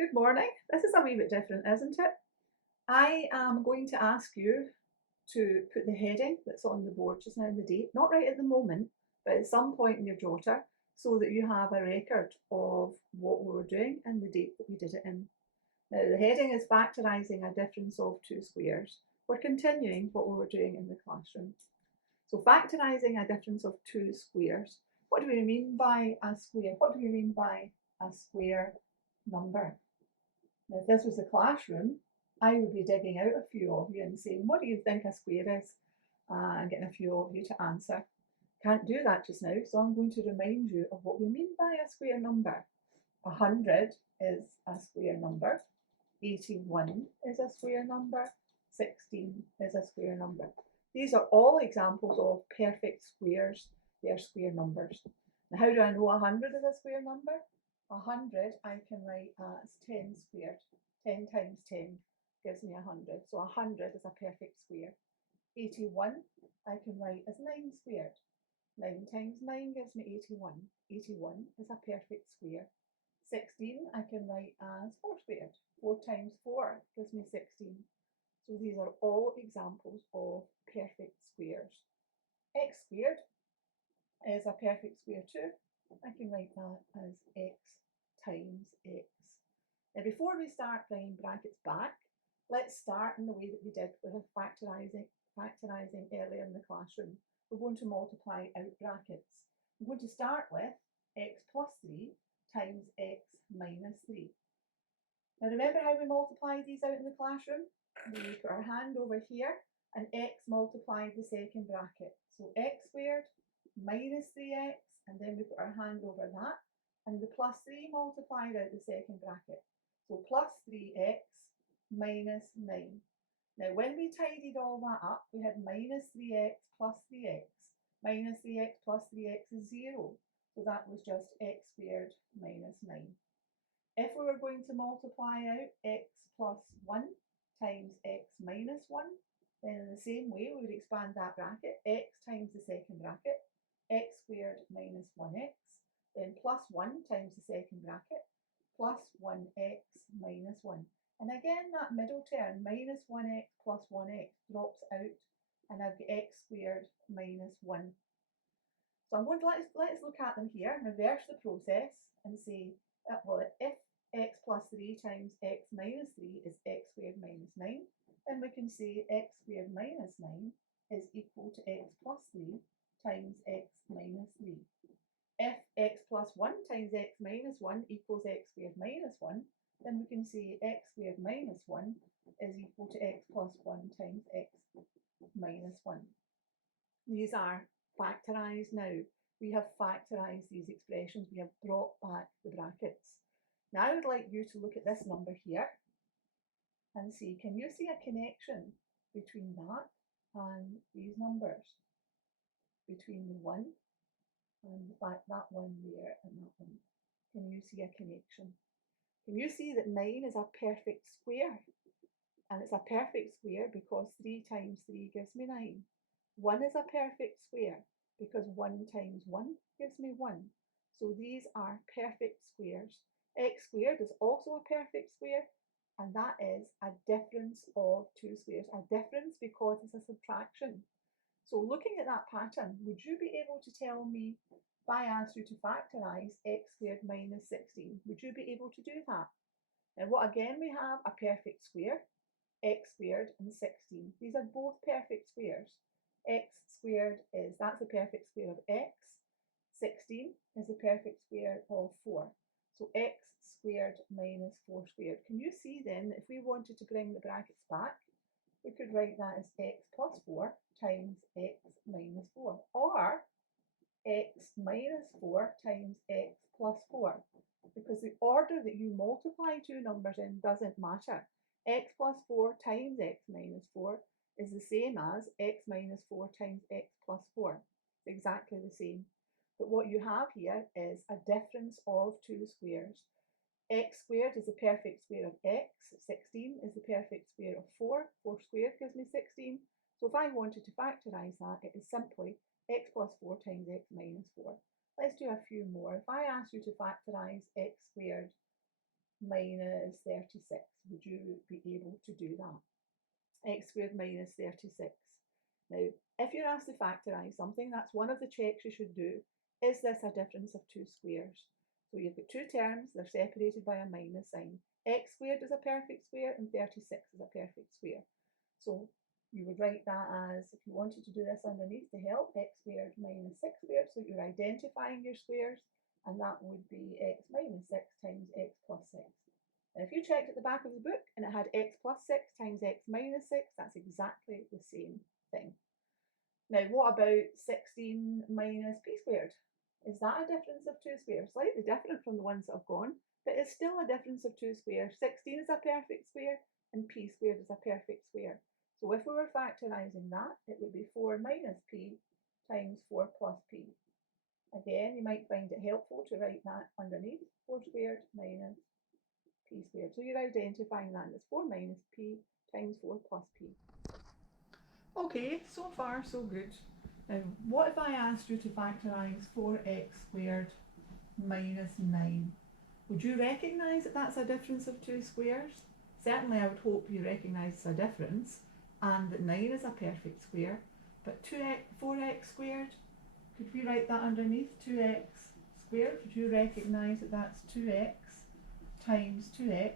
Good morning. This is a wee bit different, isn't it? I am going to ask you to put the heading that's on the board just now, the date, not right at the moment, but at some point in your jotter, so that you have a record of what we were doing and the date that we did it in. Now, the heading is factorising a difference of two squares. We're continuing what we were doing in the classroom. So factorising a difference of two squares. What do we mean by a square? What do we mean by a square number? Now, if this was a classroom, I would be digging out a few of you and saying, what do you think a square is? And getting a few of you to answer. Can't do that just now, so I'm going to remind you of what we mean by a square number. 100 is a square number. 81 is a square number. 16 is a square number. These are all examples of perfect squares. They are square numbers. Now, how do I know 100 is a square number? 100 I can write as 10 squared. 10 times 10 gives me 100. So 100 is a perfect square. 81 I can write as 9 squared. 9 times 9 gives me 81. 81 is a perfect square. 16 I can write as 4 squared. 4 times 4 gives me 16. So these are all examples of perfect squares. X squared is a perfect square too. I can write that as x times x. Now before we start bringing brackets back, let's start in the way that we did with factorising earlier in the classroom. We're going to multiply out brackets. I'm going to start with x plus 3 times x minus 3. Now remember how we multiplied these out in the classroom? We put our hand over here and x multiplied the second bracket. So x squared minus 3x, and then we put our hand over that, and the plus 3 multiplied out the second bracket. So plus 3x minus 9. Now when we tidied all that up, we had minus 3x plus 3x. Minus 3x plus 3x is 0. So that was just x squared minus 9. If we were going to multiply out x plus 1 times x minus 1, then in the same way we would expand that bracket, x times the second bracket, x squared minus 1x, then plus 1 times the second bracket, plus 1x minus 1. And again, that middle term, minus 1x plus 1x, drops out, and I've got x squared minus 1. So I'm going to let's look at them here, reverse the process, and say, well, if x plus 3 times x minus 3 is x squared minus 9, then we can say x squared minus 9 is equal to x plus 3 times x minus 3. If x plus 1 times x minus 1 equals x squared minus 1, then we can say x squared minus 1 is equal to x plus 1 times x minus 1. These are factorised now. We have factorised these expressions. We have brought back the brackets. Now I would like you to look at this number here and see, can you see a connection between that and these numbers? Between the 1 and that one there and that one. Can you see a connection? Can you see that 9 is a perfect square? And it's a perfect square because 3 times 3 gives me 9. 1 is a perfect square because 1 times 1 gives me 1. So these are perfect squares. X squared is also a perfect square, and that is a difference of two squares. A difference because it's a subtraction. So looking at that pattern, would you be able to tell me, if I asked you to factorise x squared minus 16, would you be able to do that? Now what again we have? A perfect square, x squared and 16. These are both perfect squares. X squared is, that's the perfect square of x. 16 is the perfect square of 4. So x squared minus 4 squared. Can you see then that if we wanted to bring the brackets back, we could write that as x plus 4 times x minus 4, or x minus 4 times x plus 4, because the order that you multiply two numbers in doesn't matter. X plus 4 times x minus 4 is the same as x minus 4 times x plus 4. It's exactly the same. But what you have here is a difference of two squares. X squared is the perfect square of x, 16 is the perfect square of 4, 4 squared gives me 16. So if I wanted to factorise that, it is simply x plus 4 times x minus 4. Let's do a few more. If I asked you to factorise x squared minus 36. Would you be able to do that? X squared minus 36. Now, if you're asked to factorise something, that's one of the checks you should do. Is this a difference of two squares? So you've got two terms, they're separated by a minus sign. X squared is a perfect square and 36 is a perfect square. So you would write that as, if you wanted to do this underneath to help, x squared minus 6 squared, so you're identifying your squares, and that would be x minus 6 times x plus 6. And if you checked at the back of the book and it had x plus 6 times x minus 6, that's exactly the same thing. Now, what about 16 minus p squared? Is that a difference of two squares? Slightly different from the ones that have gone, but it's still a difference of two squares. 16 is a perfect square and p squared is a perfect square. So if we were factorising that, it would be 4 minus p times 4 plus p. Again, you might find it helpful to write that underneath, 4 squared minus p squared. So you're identifying that as 4 minus p times 4 plus p. Okay, so far so good. Now, what if I asked you to factorise 4x squared minus 9? Would you recognise that that's a difference of two squares? Certainly I would hope you recognise it's a difference and that 9 is a perfect square, but 4x squared, could we write that underneath 2x squared? Would you recognise that that's 2x times 2x,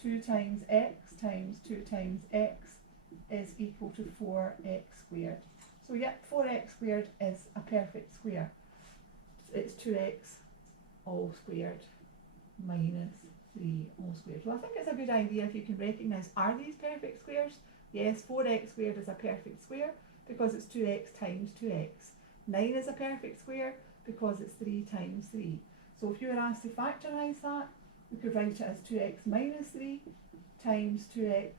2 times x times 2 times x is equal to 4x squared. So yep, 4x squared is a perfect square. It's 2x all squared minus 3 all squared. So I think it's a good idea if you can recognise, are these perfect squares? Yes, 4x squared is a perfect square because it's 2x times 2x. 9 is a perfect square because it's 3 times 3. So if you were asked to factorise that, we could write it as 2x minus 3 times 2x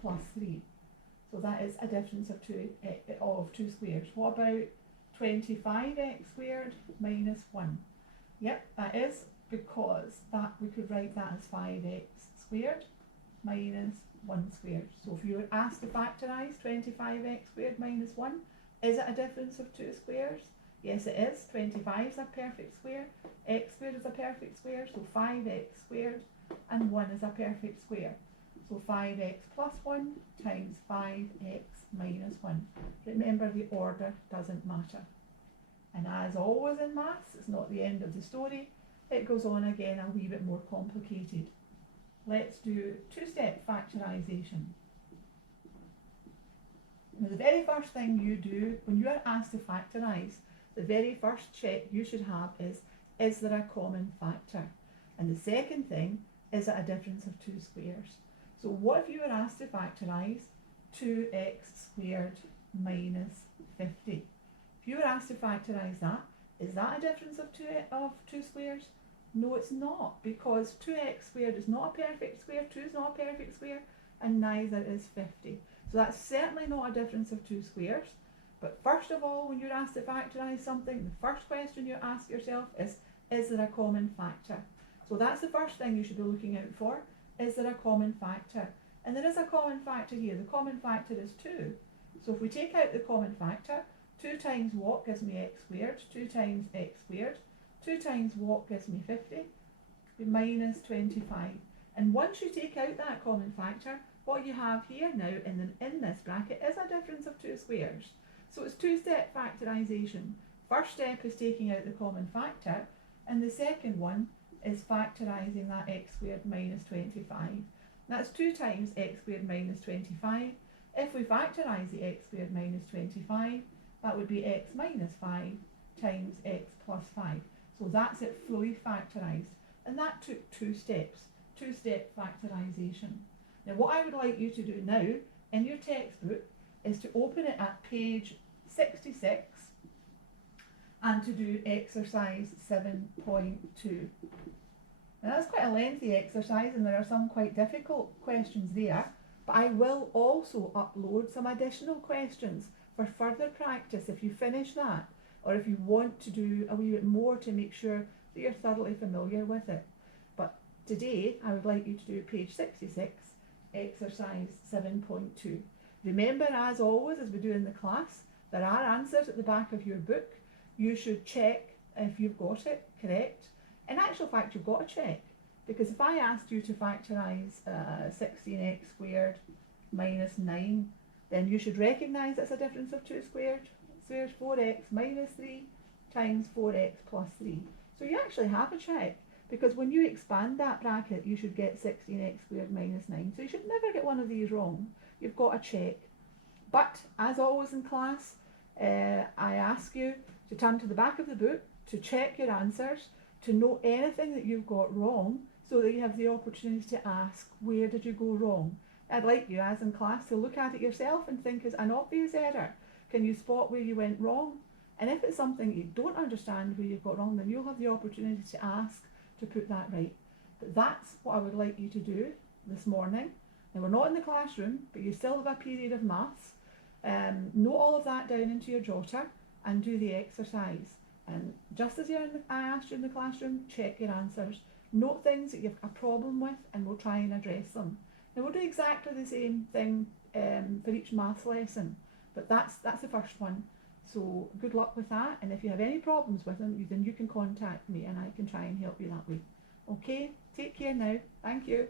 plus 3. So that is a difference of two squares. What about 25x squared minus 1? Yep, that is because that we could write that as 5x squared minus 1 squared. So if you were asked to factorise 25x squared minus 1, is it a difference of two squares? Yes, it is. 25 is a perfect square, x squared is a perfect square, so 5x squared, and 1 is a perfect square. So 5x plus 1 times 5x minus 1. Remember, the order doesn't matter. And as always in maths, it's not the end of the story. It goes on again a wee bit more complicated. Let's do two-step factorisation. Now, the very first thing you do when you are asked to factorise, the very first check you should have is there a common factor? And the second thing, is it a difference of two squares? So what if you were asked to factorise 2x squared minus 50? If you were asked to factorise that, is that a difference of two squares? No, it's not, because 2x squared is not a perfect square, 2 is not a perfect square, and neither is 50. So that's certainly not a difference of two squares. But first of all, when you're asked to factorise something, the first question you ask yourself is there a common factor? So that's the first thing you should be looking out for. Is there a common factor? And there is a common factor here. The common factor is 2. So if we take out the common factor, 2 times what gives me x squared? 2 times x squared. 2 times what gives me 50? Minus 25. And once you take out that common factor, what you have here now in this bracket is a difference of two squares. So it's two-step factorisation. First step is taking out the common factor, and the second one is factorising that x squared minus 25. That's 2 times x squared minus 25. If we factorise the x squared minus 25, that would be x minus 5 times x plus 5. So that's it fully factorised. And that took 2 steps, two-step factorisation. Now what I would like you to do now in your textbook is to open it at page 66 and to do exercise 7.2. Now that's quite a lengthy exercise and there are some quite difficult questions there, but I will also upload some additional questions for further practice if you finish that, or if you want to do a wee bit more to make sure that you're thoroughly familiar with it. But today I would like you to do page 66, exercise 7.2. Remember, as always, as we do in the class, there are answers at the back of your book. You should check if you've got it correct. In actual fact, you've got to check. Because if I asked you to factorise 16x squared minus 9, then you should recognise it's a difference of 2 squared. So there's 4x minus 3 times 4x plus 3. So you actually have a check, because when you expand that bracket, you should get 16x squared minus 9. So you should never get one of these wrong. You've got a check. But as always in class, I ask you to turn to the back of the book, to check your answers, to note anything that you've got wrong, so that you have the opportunity to ask, where did you go wrong? I'd like you, as in class, to look at it yourself and think, is an obvious error? Can you spot where you went wrong? And if it's something you don't understand where you've got wrong, then you'll have the opportunity to ask to put that right. But that's what I would like you to do this morning. Now, we're not in the classroom, but you still have a period of maths. Note all of that down into your jotter and do the exercise. And just as I asked you in the classroom, check your answers. Note things that you've a problem with, and we'll try and address them. Now, we'll do exactly the same thing for each maths lesson, but that's the first one. So good luck with that, and if you have any problems with them, then you can contact me and I can try and help you that way. Okay, take care now. Thank you.